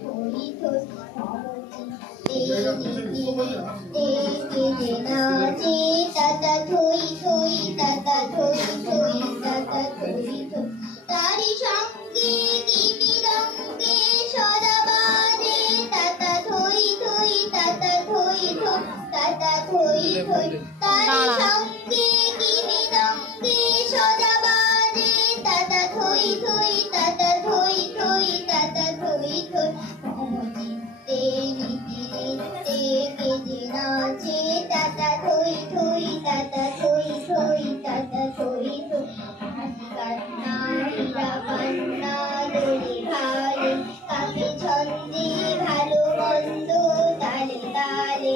থই থই তে নাচে তাতা থই থই তাতা থই থই তাতা থই থই তারি সঙ্গে কি বিরঙ্গে সদা বাজে তাতা থই থই তাতা থই থই তাতা থই থই তারি সঙ্গে কি বিরঙ্গে সদা বাজে তাতা থই থই তাতা থই থই তাতা থই থই তে নীতি কেজে নাচে তাতা থই থই তাতা থই থই তাতা থই থই কান্না হীরা পান্না দোলে ভালে কাকে ছন্দে ভালো মন্দ তালে তালে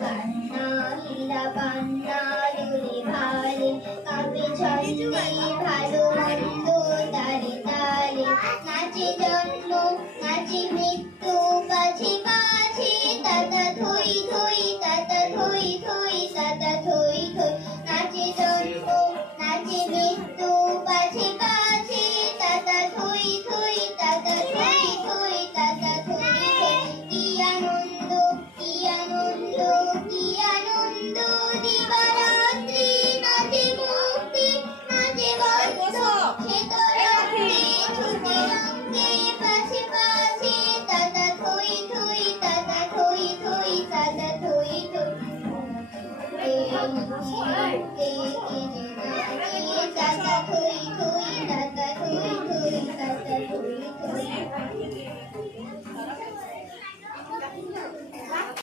কান্না হীরা পান্না দোলে ভালে কাকে ছন্দে ভালো মন্দ তালে তালে নাচে জন্ম নাচে মৃত্যু কাছে কাছে তাতা থই থই তাতা থই থই তাতা থই থই নাচে জন্ম নাচে মৃত্যু কাছে কাছে তাতা থই থই তাতা থই থই তাতা থই থই কি আনন্দ কি আনন্দ কি আনন্দ দিবারাত্রি নাচে মুক্তি নাচে বন্ধ সে তো রঙ্গে ছুটে রঙ্গে পাশে পাশে তাতা থই থই তাতা থই থই তাতা থই থই তাতা থই থই তাতা থই থই তাতা থই থই